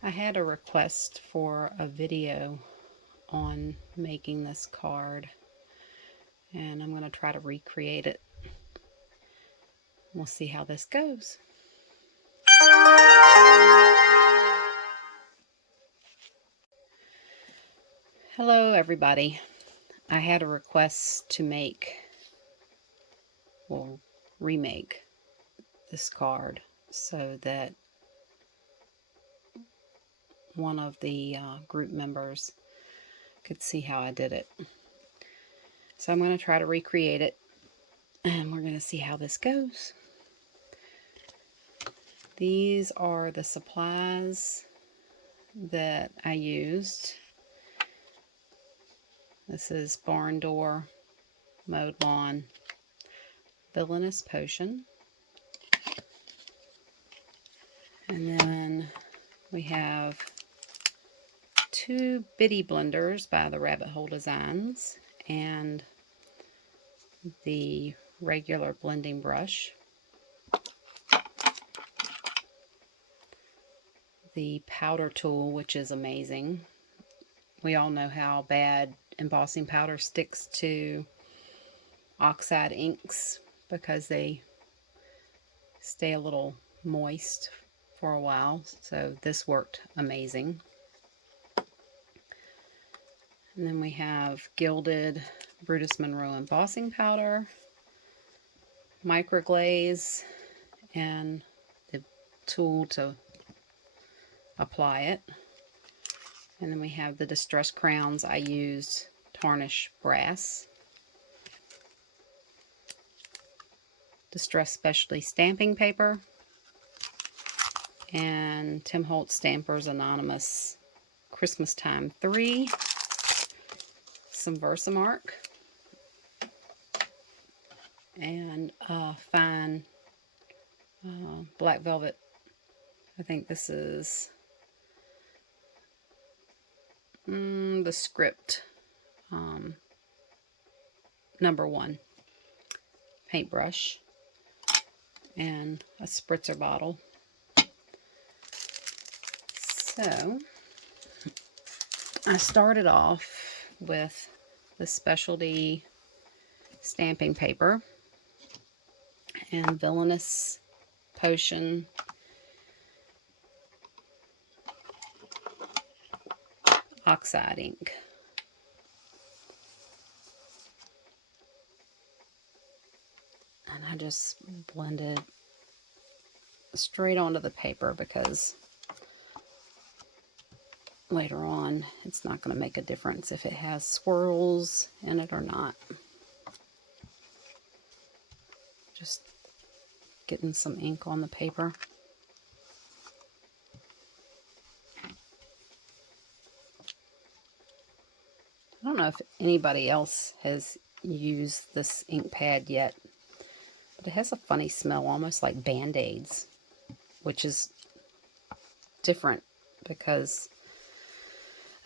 I had a request for a video on making this card, and I'm going to try to recreate it. We'll see how this goes. Hello everybody. I had a request to remake this card so that one of the group members could see how I did it. So I'm going to try to recreate it, and we're going to see how this goes. These are the supplies that I used. This is barn door, mowed lawn, villainous potion, and then we have 2 bitty blenders by the Rabbit Hole Designs and the regular blending brush, the powder tool, which is amazing. We all know how bad embossing powder sticks to oxide inks because they stay a little moist for a while, so this worked amazing. And then we have gilded Brutus Monroe embossing powder, microglaze, and the tool to apply it. And then we have the distress crowns. I used tarnish brass, distress specialty stamping paper, and Tim Holtz Stampers Anonymous Christmas Time 3, some Versamark, and fine black velvet. I think this is the script #1 paintbrush, and a spritzer bottle. So I started off with the specialty stamping paper and villainous potion oxide ink. And I just blended straight onto the paper because later on it's not going to make a difference if it has swirls in it or not. Just getting some ink on the paper. I don't know if anybody else has used this ink pad yet, but it has a funny smell, almost like Band-Aids, which is different because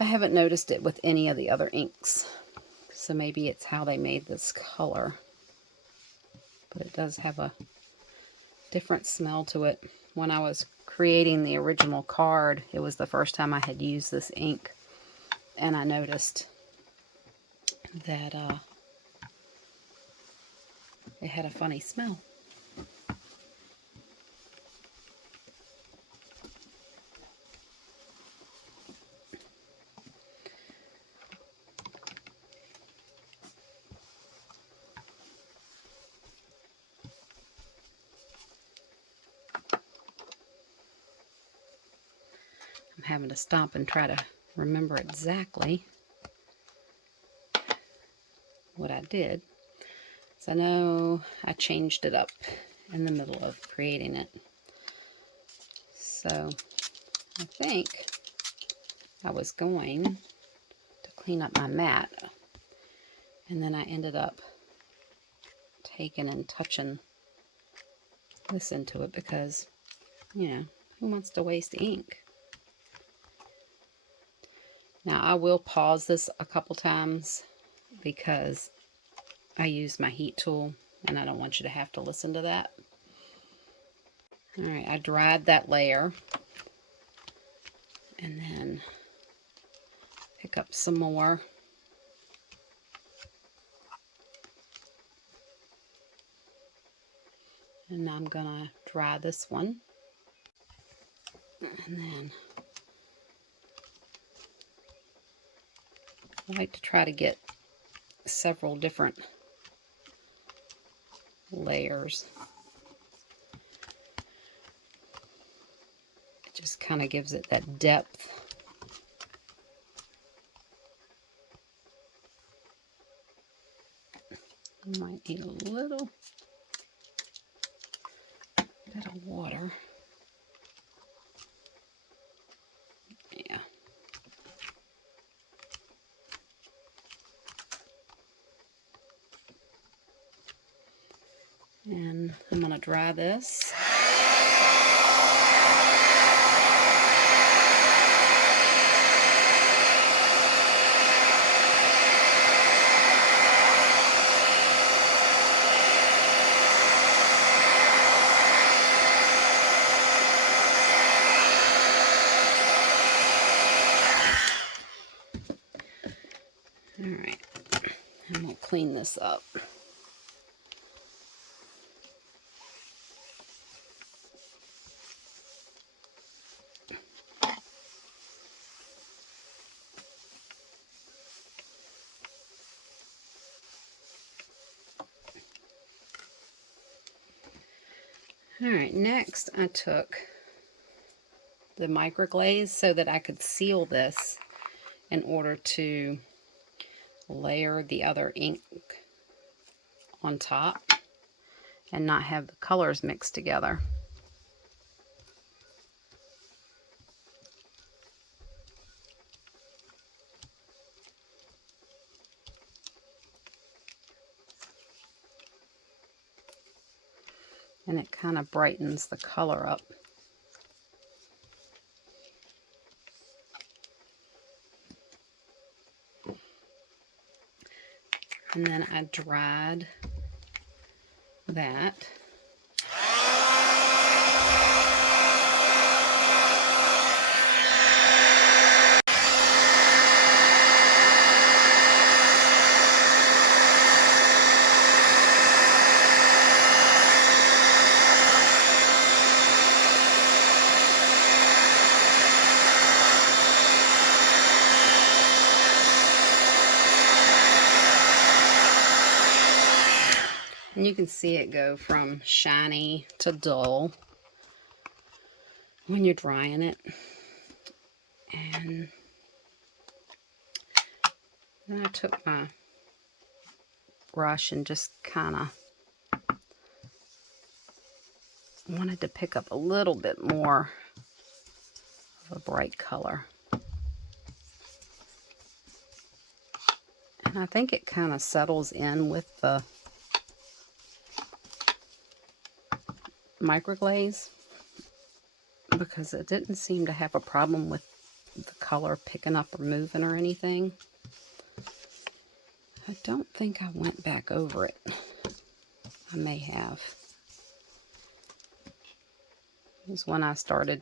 I haven't noticed it with any of the other inks. So maybe it's how they made this color. But it does have a different smell to it. When I was creating the original card, it was the first time I had used this ink, and I noticed that it had a funny smell. I'm having to stop and try to remember exactly what I did. So I know I changed it up in the middle of creating it. So I think I was going to clean up my mat, and then I ended up taking and touching this into it because, you know, who wants to waste ink? Now I will pause this a couple times because I use my heat tool and I don't want you to have to listen to that. Alright, I dried that layer, And then pick up some more. And now I'm gonna dry this one. And then I like to try to get several different layers. It just kind of gives it that depth. You might need a little bit of water. Yeah. And I'm going to dry this. All right, and we'll clean this up. All right, next I took the microglaze so that I could seal this in order to layer the other ink on top and not have the colors mixed together. And it kind of brightens the color up. And then I dried that. And you can see it go from shiny to dull when you're drying it. And then I took my brush and just kind of wanted to pick up a little bit more of a bright color. And I think it kind of settles in with the microglaze because it didn't seem to have a problem with the color picking up or moving or anything. I don't think I went back over it. I may have. It was when I started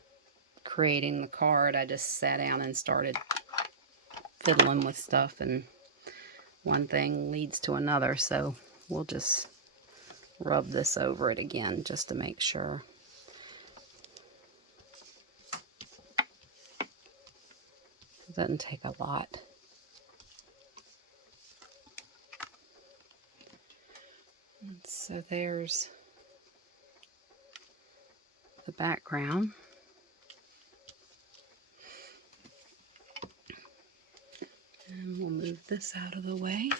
creating the card, I just sat down and started fiddling with stuff, and one thing leads to another, so we'll just rub this over it again just to make sure. It doesn't take a lot. And so there's the background. And we'll move this out of the way.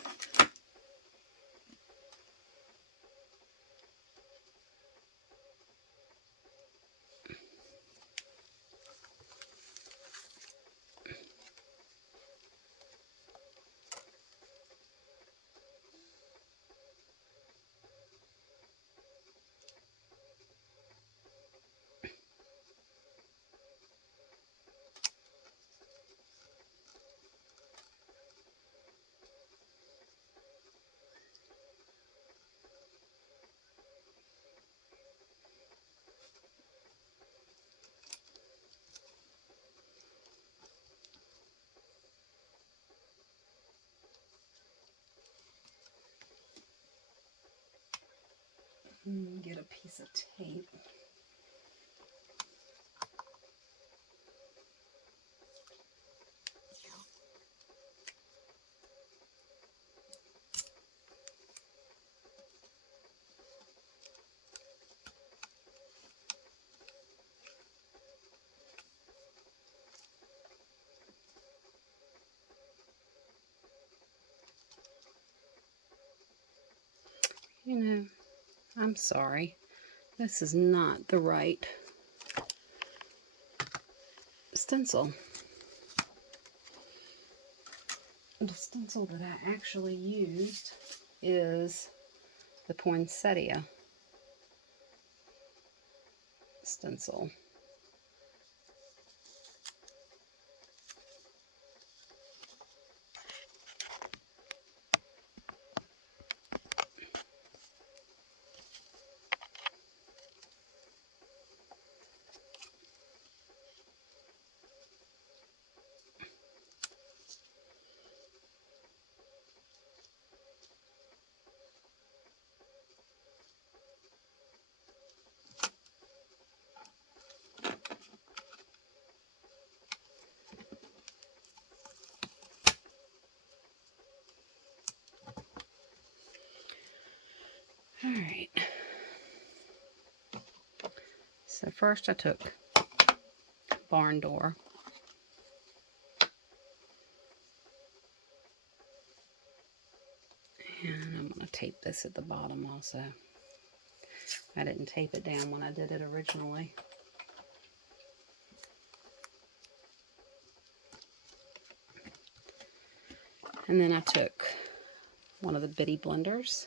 Get a piece of tape. You know, I'm sorry. This is not the right stencil. The stencil that I actually used is the poinsettia stencil. Alright, so first I took barn door, and I'm going to tape this at the bottom also. I didn't tape it down when I did it originally. And then I took one of the bitty blenders.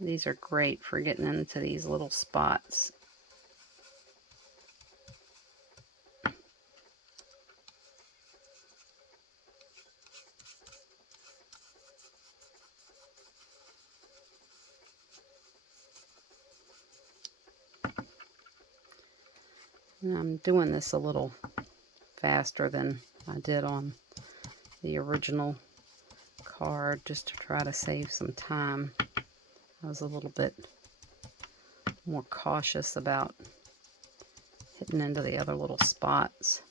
These are great for getting into these little spots. And I'm doing this a little faster than I did on the original card, just to try to save some time. I was a little bit more cautious about hitting into the other little spots.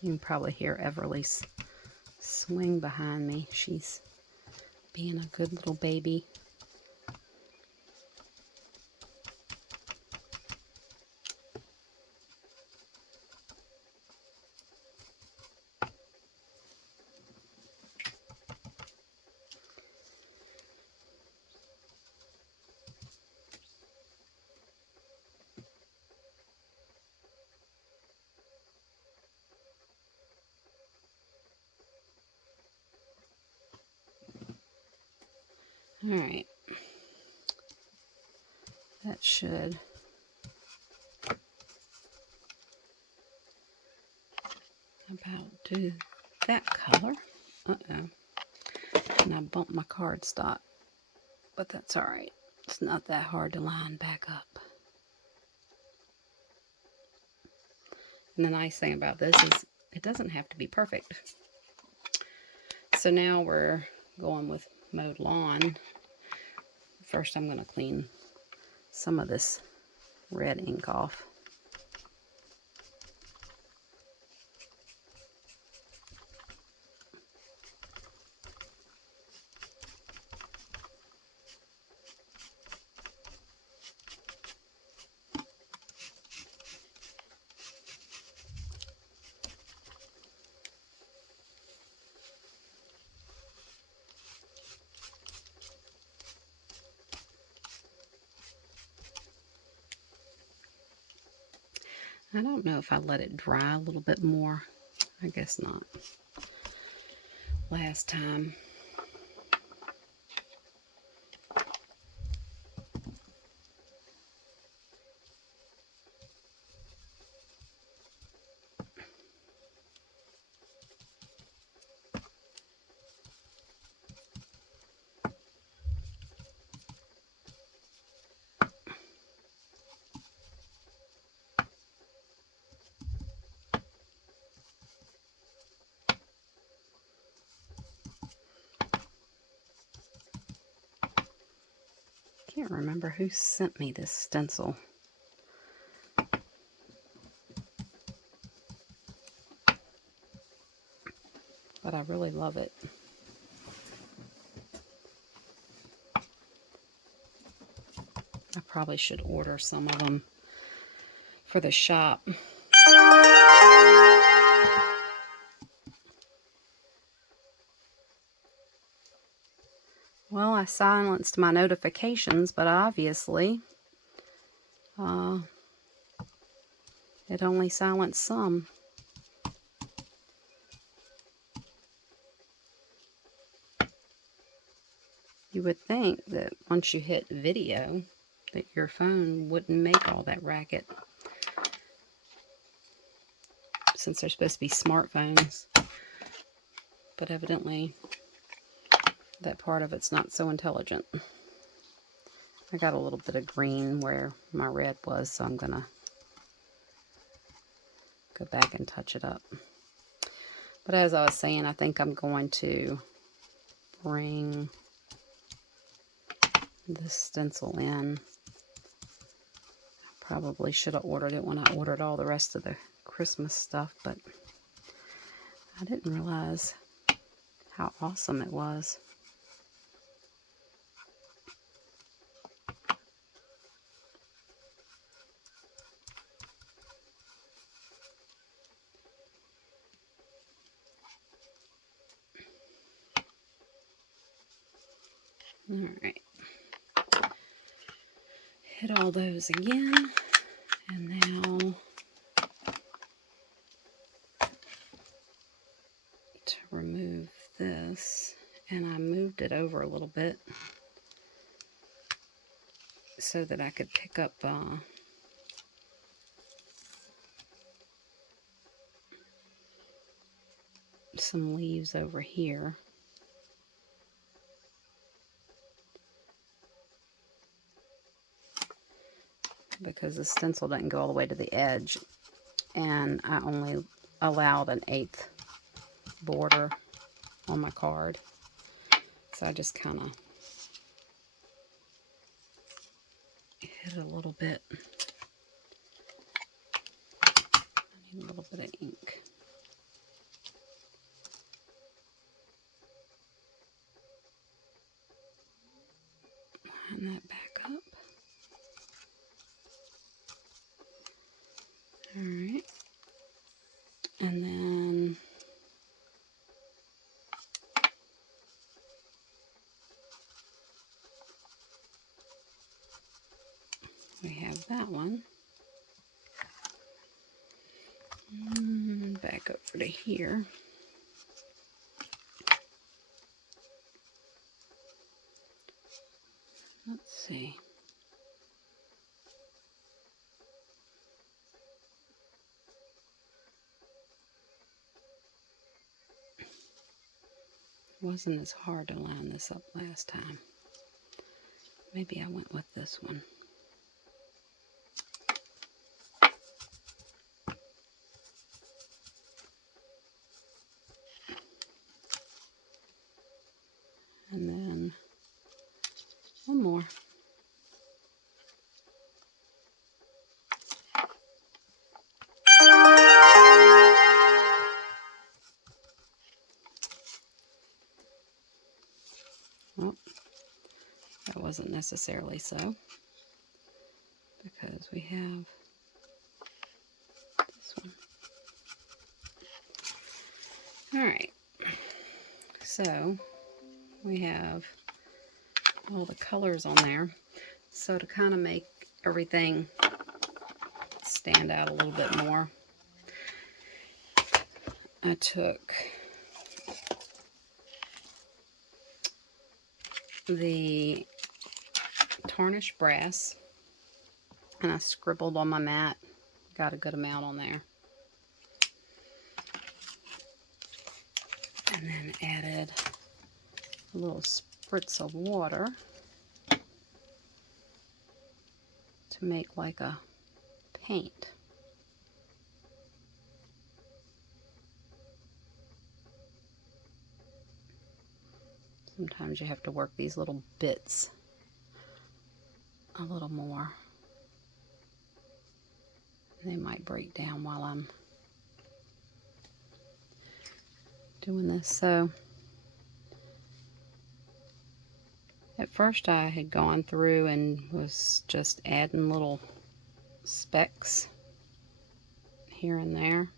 You can probably hear Everly swing behind me. She's being a good little baby. Alright, that should about do that color. Uh-oh, and I bumped my cardstock, but that's alright. It's not that hard to line back up. And the nice thing about this is it doesn't have to be perfect. So now we're going with mowed lawn. First I'm going to clean some of this red ink off. I don't know if I let it dry a little bit more. I guess not. Last time. Can't remember who sent me this stencil. But I really love it. I probably should order some of them for the shop. Well, I silenced my notifications, but obviously it only silenced some. You would think that once you hit video, that your phone wouldn't make all that racket, since they're supposed to be smartphones. But evidently, that part of it's not so intelligent. I got a little bit of green where my red was, so I'm gonna go back and touch it up. But as I was saying, I think I'm going to bring this stencil in. Probably should have ordered it when I ordered all the rest of the Christmas stuff, but I didn't realize how awesome it was. Alright. Hit all those again. And now to remove this, and I moved it over a little bit so that I could pick up some leaves over here. Because the stencil doesn't go all the way to the edge, and I only allowed an 1/8 border on my card, so I just kind of hit it a little bit. I need a little bit of ink. Line that back up. Alright, and then we have that one. And back over to here. Let's see. It wasn't as hard to line this up last time. Maybe I went with this one. And then one more. Well, that wasn't necessarily so, because we have this one. Alright, so we have all the colors on there. So to kind of make everything stand out a little bit more, I took the tarnished brass and I scribbled on my mat. Got a good amount on there. And then added a little spritz of water to make like a paint. Sometimes you have to work these little bits a little more. They might break down while I'm doing this. So at first I had gone through and was just adding little specks here and there.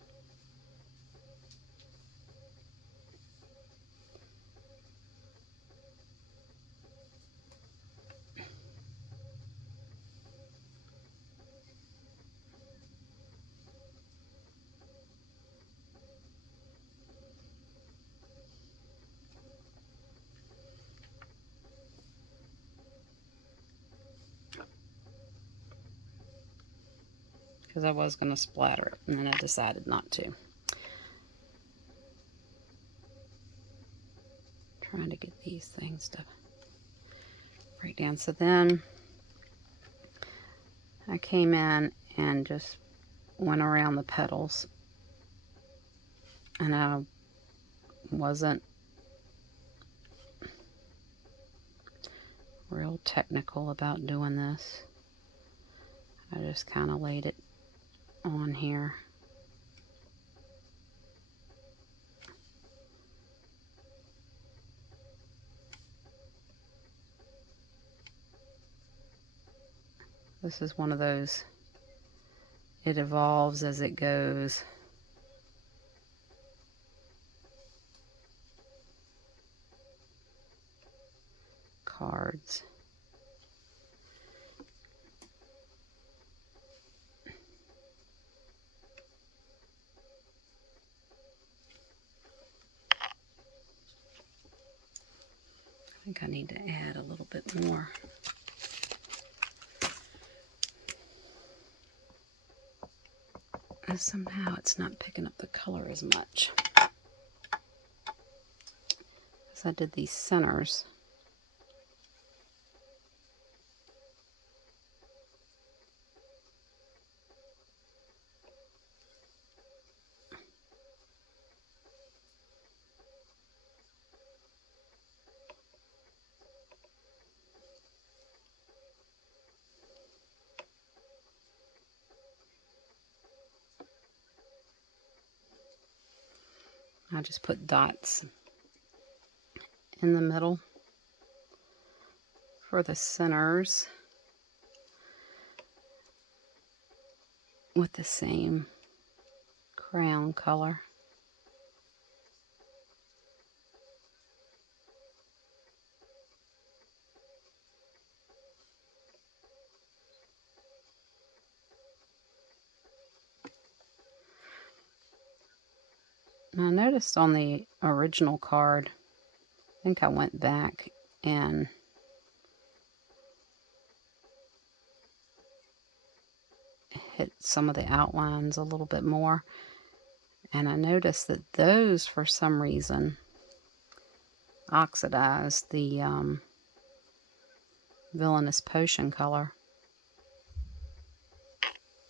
Because I was going to splatter it, and then I decided not to. Trying to get these things to break down. So then I came in and just went around the petals, and I wasn't real technical about doing this. I just kind of laid it on here. This is one of those, it evolves as it goes. Cards. I think I need to add a little bit more. And somehow it's not picking up the color as much. As I did these centers. I just put dots in the middle for the centers with the same crown color. And I noticed on the original card, I think I went back and hit some of the outlines a little bit more. And I noticed that those, for some reason, oxidized the Villainous Potion color.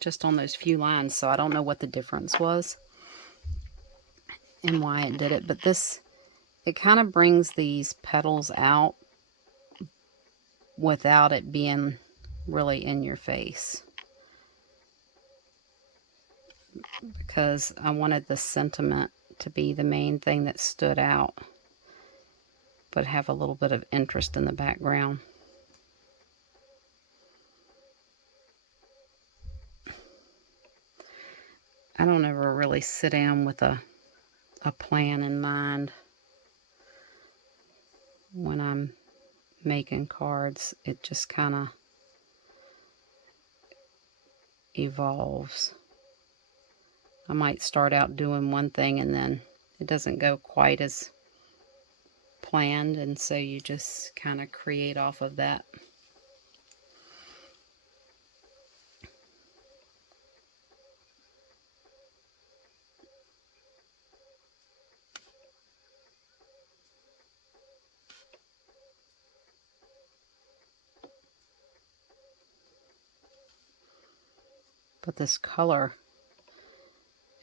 Just on those few lines, so I don't know what the difference was and why it did it, but this, it kind of brings these petals out without it being really in your face, because I wanted the sentiment to be the main thing that stood out, but have a little bit of interest in the background. I don't ever really sit down with a plan in mind when I'm making cards. It just kind of evolves. I might start out doing one thing and then it doesn't go quite as planned, and so you just kind of create off of that. But this color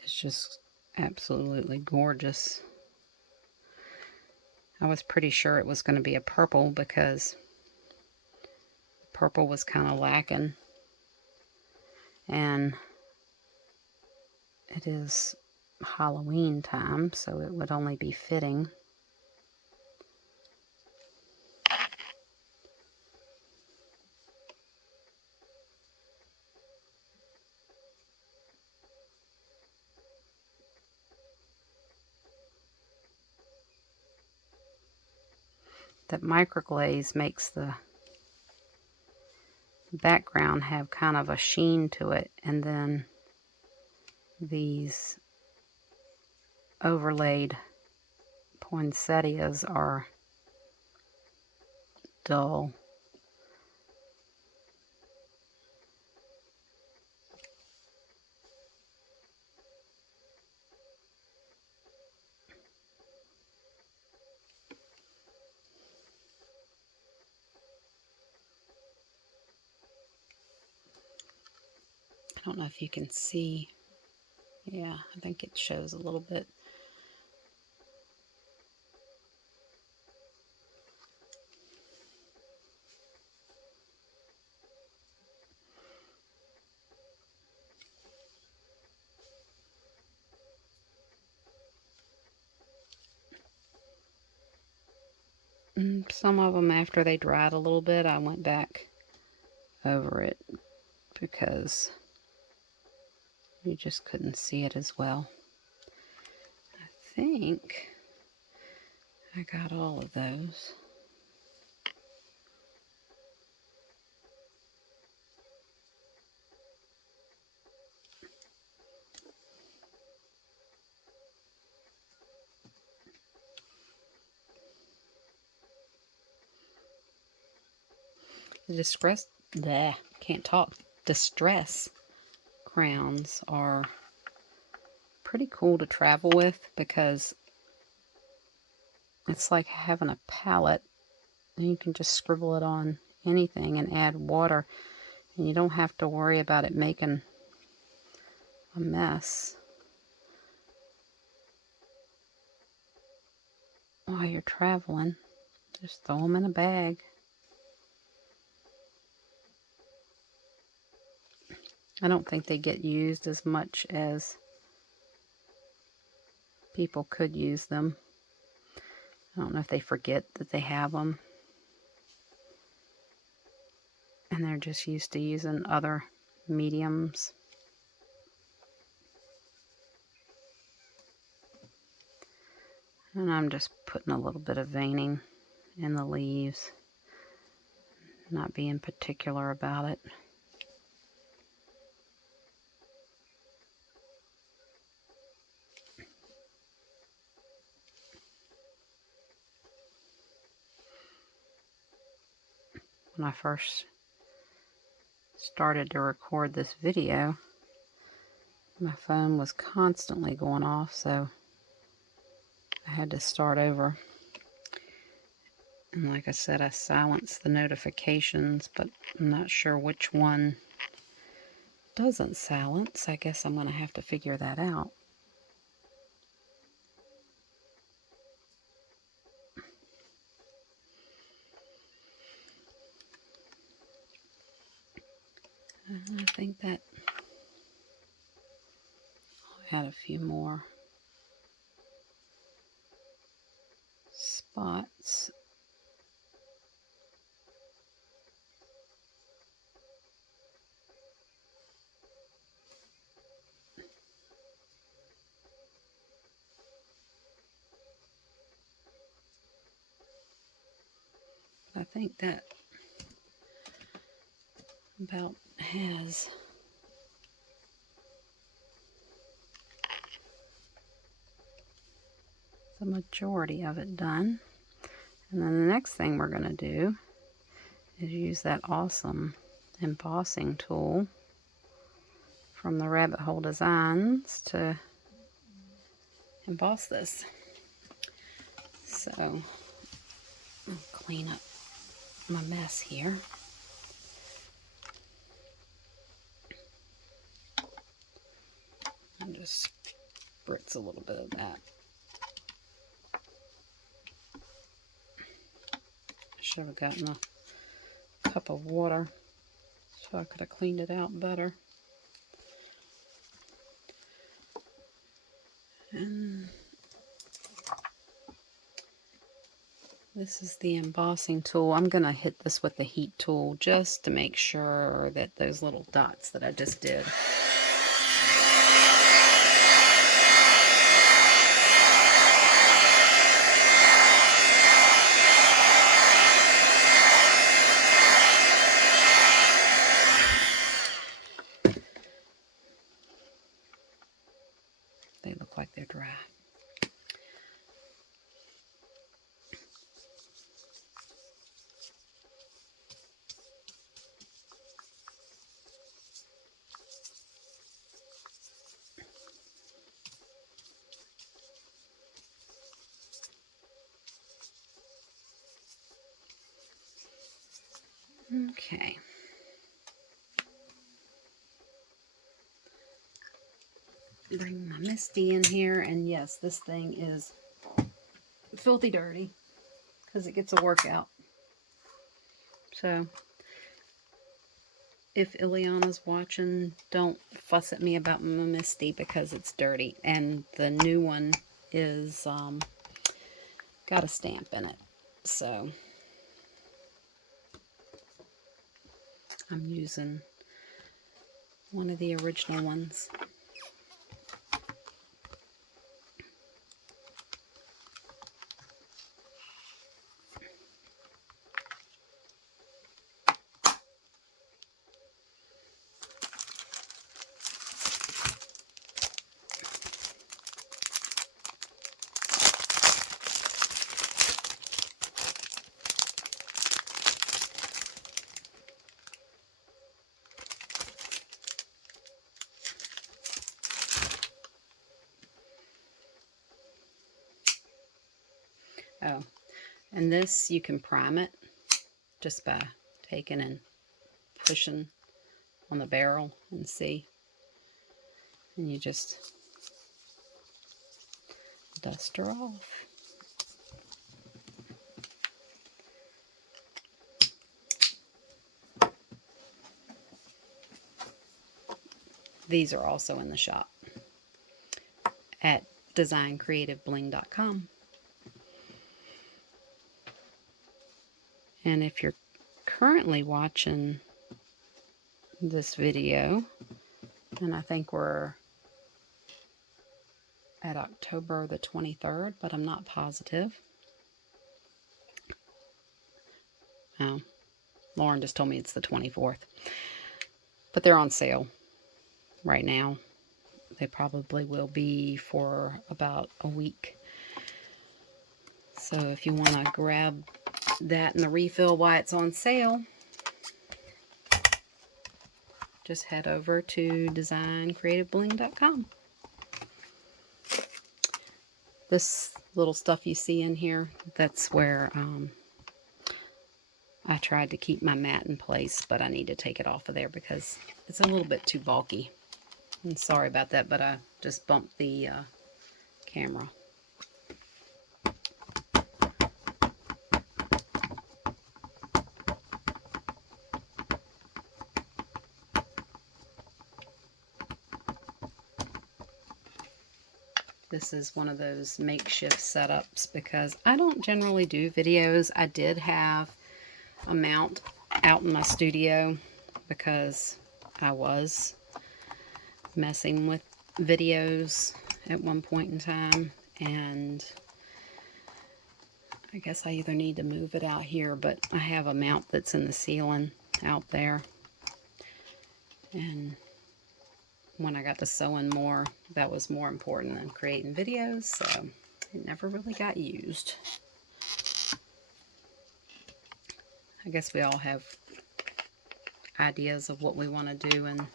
is just absolutely gorgeous. I was pretty sure it was going to be a purple because purple was kind of lacking. And it is Halloween time, so it would only be fitting. That microglaze makes the background have kind of a sheen to it, and then these overlaid poinsettias are dull. I don't know if you can see. Yeah, I think it shows a little bit. Some of them, after they dried a little bit, I went back over it because you just couldn't see it as well. I think I got all of those. The distress crowns are pretty cool to travel with because it's like having a palette and you can just scribble it on anything and add water, and you don't have to worry about it making a mess while you're traveling. Just throw them in a bag. I don't think they get used as much as people could use them. I don't know if they forget that they have them and they're just used to using other mediums. And I'm just putting a little bit of veining in the leaves, not being particular about it. When I first started to record this video, my phone was constantly going off, so I had to start over. And like I said, I silenced the notifications, but I'm not sure which one doesn't silence. I guess I'm going to have to figure that out. I think that I'll add a few more spots. I think that about has the majority of it done. And then the next thing we're going to do is use that awesome embossing tool from the Rabbit Hole Designs to emboss this. So I'll clean up my mess here. And just spritz a little bit of that. Should have gotten a cup of water so I could have cleaned it out better. And this is the embossing tool. I'm going to hit this with the heat tool just to make sure that those little dots that I just did they look like they're dry. Okay. Bring my Misty in here, and yes, this thing is filthy dirty because it gets a workout. So if Ileana's watching, don't fuss at me about my Misty because it's dirty, and the new one is got a stamp in it, so I'm using one of the original ones. Oh, and this you can prime it just by taking and pushing on the barrel and see. And you just dust her off. These are also in the shop at designcreativebling.com. And if you're currently watching this video, and I think we're at October the 23rd, but I'm not positive. Oh, Lauren just told me it's the 24th. But they're on sale right now. They probably will be for about a week. So if you want to grab that and the refill while it's on sale, just head over to designcreativebling.com. This little stuff you see in here, that's where I tried to keep my mat in place, but I need to take it off of there because it's a little bit too bulky. I'm sorry about that, but I just bumped the camera. This is one of those makeshift setups because I don't generally do videos. I did have a mount out in my studio because I was messing with videos at one point in time, and I guess I either need to move it out here, but I have a mount that's in the ceiling out there, and when I got to sewing more, that was more important than creating videos, so It never really got used. I guess we all have ideas of what we want to do, and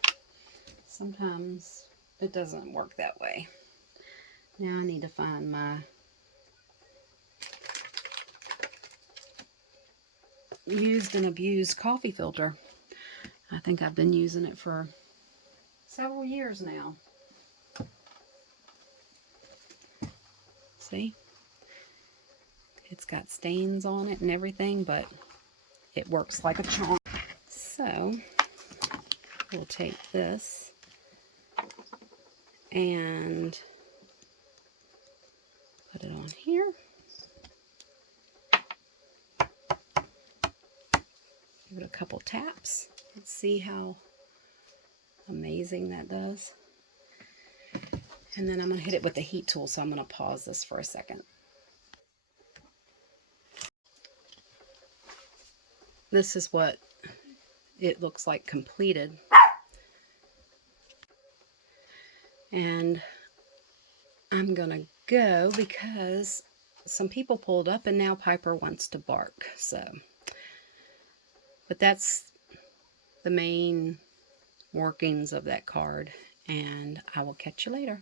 sometimes it doesn't work that way. Now I need to find my used and abused coffee filter. I think I've been using it for several years now. See? It's got stains on it and everything, but it works like a charm. So we'll take this and put it on here. Give it a couple taps. Let's see how amazing that does. And then I'm going to hit it with the heat tool, so I'm going to pause this for a second. This is what it looks like completed. And I'm going to go because some people pulled up and now Piper wants to bark. But that's the main workings of that card, and I will catch you later.